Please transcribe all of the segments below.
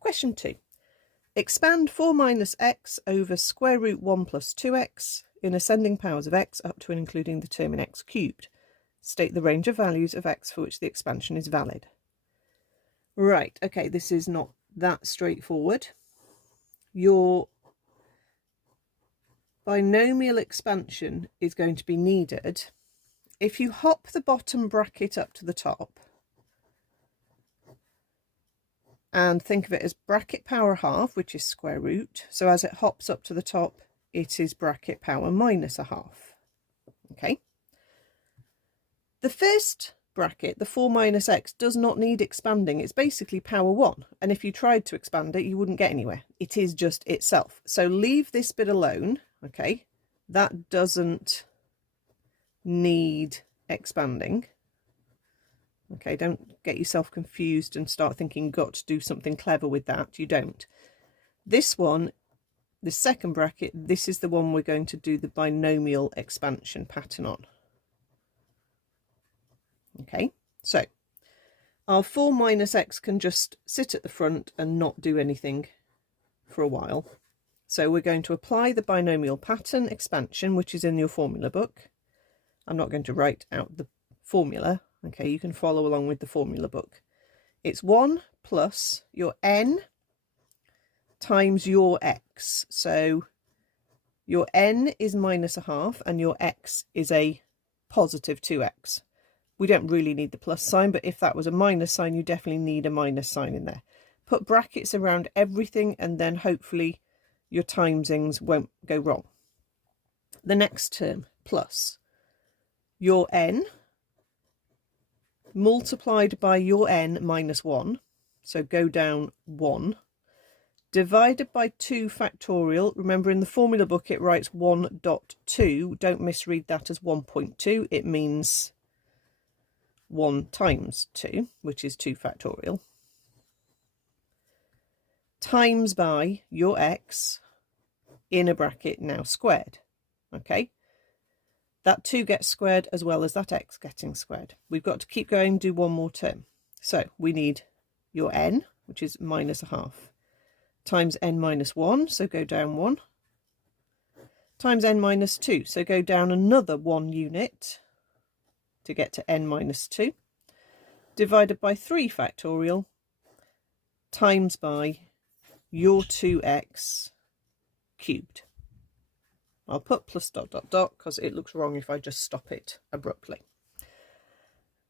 Question 2. Expand 4 minus x over square root 1 plus 2x in ascending powers of x up to and including the term in x cubed. State the range of values of x for which the expansion is valid. Right, okay, this is not that straightforward. Your binomial expansion is going to be needed if you hop the bottom bracket up to the top and think of it as bracket power half, which is square root. So as it hops up to the top, it is bracket power minus a half. Okay. The first bracket, the 4 minus x, does not need expanding. It's basically power 1. And if you tried to expand it, you wouldn't get anywhere. It is just itself. So leave this bit alone. Okay. That doesn't need expanding. Okay, don't get yourself confused and start thinking got to do something clever with that. You don't. This one, the second bracket, this is the one we're going to do the binomial expansion pattern on. Okay, so our 4 minus x can just sit at the front and not do anything for a while. So we're going to apply the binomial pattern expansion, which is in your formula book. I'm not going to write out the formula. Okay, you can follow along with the formula book. It's 1 plus your n times your x. So your n is minus a half and your x is a positive 2x. We don't really need the plus sign, but if that was a minus sign, you definitely need a minus sign in there. Put brackets around everything and then hopefully your timesings won't go wrong. The next term, plus your n multiplied by your n minus 1, so go down 1, divided by 2 factorial. Remember in the formula book it writes 1.2, don't misread that as 1.2, it means 1 times 2, which is 2 factorial, times by your x in a bracket now squared. Okay. That 2 gets squared as well as that x getting squared. We've got to keep going and do one more term. So we need your n, which is minus a half, times n minus 1, so go down 1, times n minus 2, so go down another 1 unit to get to n minus 2, divided by 3 factorial, times by your 2x cubed. I'll put plus dot dot dot because it looks wrong if I just stop it abruptly.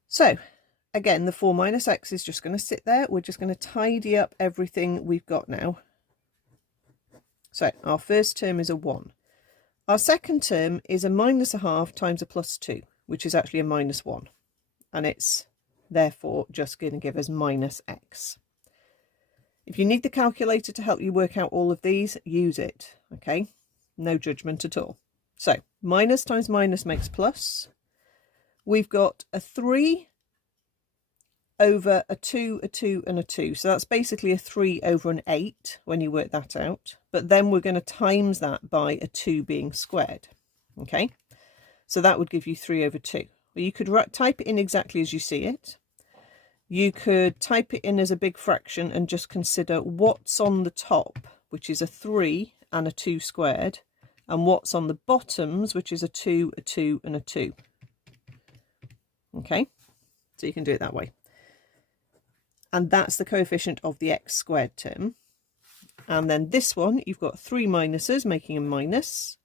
So again, the 4 minus x is just going to sit there. We're just going to tidy up everything we've got now. So our first term is a 1. Our second term is a minus a half times a plus 2, which is actually a minus 1. And it's therefore just going to give us minus x. If you need the calculator to help you work out all of these, use it. Okay. No judgment at all. So minus times minus makes plus. We've got a 3 over a 2, a 2 and a 2. So that's basically a 3 over an 8 when you work that out. But then we're going to times that by a 2 being squared. Okay. So that would give you 3 over 2. Well, you could type it in exactly as you see it. You could type it in as a big fraction and just consider what's on the top, which is a 3 and a 2 squared, and what's on the bottoms, which is a 2, a 2 and a 2. Okay, so you can do it that way. And that's the coefficient of the x squared term. And then this one, you've got 3 minuses making a minus.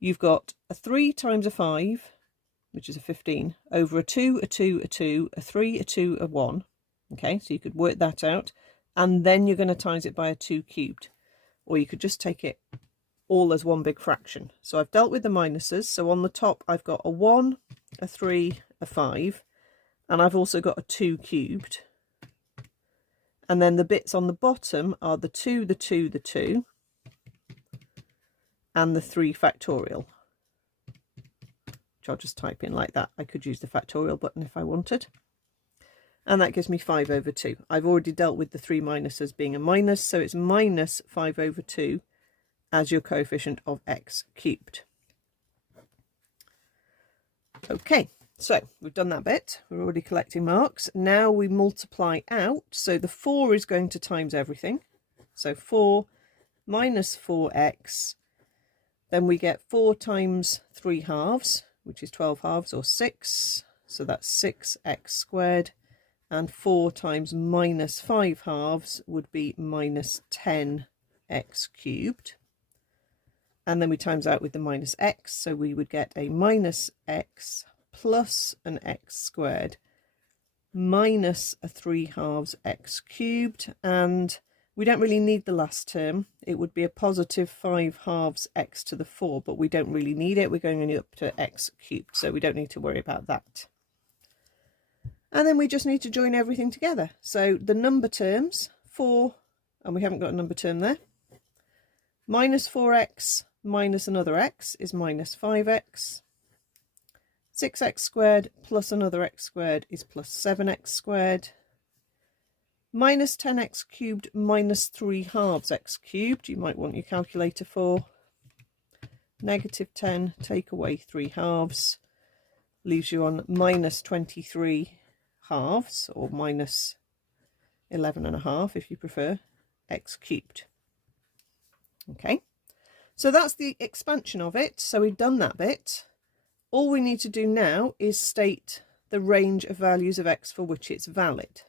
You've got a 3 times a 5, which is a 15, over a 2, a 2, a 2, a 3, a 2, a 1. Okay, so you could work that out. And then you're going to times it by a 2 cubed. Or you could just take it all as one big fraction. So I've dealt with the minuses. So on the top, I've got a 1, a 3, a 5, and I've also got a 2 cubed. And then the bits on the bottom are the 2, the 2, the 2, and the 3 factorial, which I'll just type in like that. I could use the factorial button if I wanted. And that gives me 5 over 2. I've already dealt with the 3 minuses being a minus, so it's minus 5 over 2 as your coefficient of x cubed. Okay, So we've done that bit. We're already collecting marks. Now we multiply out. So the 4 is going to times everything. So 4 minus 4x. Then we get 4 times 3 halves, which is 12 halves, or 6. So that's 6x squared. And 4 times minus 5 halves would be minus 10x cubed. And then we times out with the minus x. So we would get a minus x plus an x squared minus a 3 halves x cubed, and we don't really need the last term. It would be a positive 5 halves x to the 4, but we don't really need it. We're going only up to x cubed, so we don't need to worry about that. And then we just need to join everything together. So the number terms, 4, and we haven't got a number term there, minus 4x minus another x is minus 5x. 6x squared plus another x squared is plus 7x squared. Minus 10x cubed minus 3 halves x cubed, you might want your calculator for. Negative 10, take away 3 halves, leaves you on minus 23 halves, or minus 11.5 if you prefer, x cubed. Okay, so that's the expansion of it. So we've done that bit. All we need to do now is state the range of values of x for which it's valid.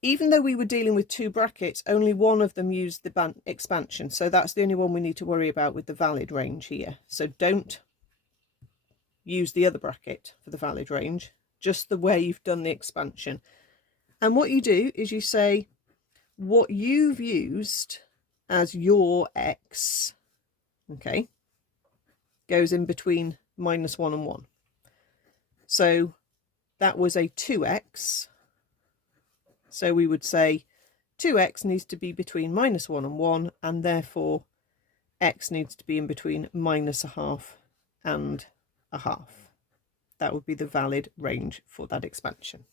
Even though we were dealing with 2 brackets, only one of them used the expansion. So that's the only one we need to worry about with the valid range here. So don't use the other bracket for the valid range, just the way you've done the expansion. And what you do is you say what you've used as your x, okay, goes in between minus 1 and 1. So that was a 2x. So we would say 2x needs to be between minus 1 and 1, and therefore x needs to be in between minus a half and a half. That would be the valid range for that expansion.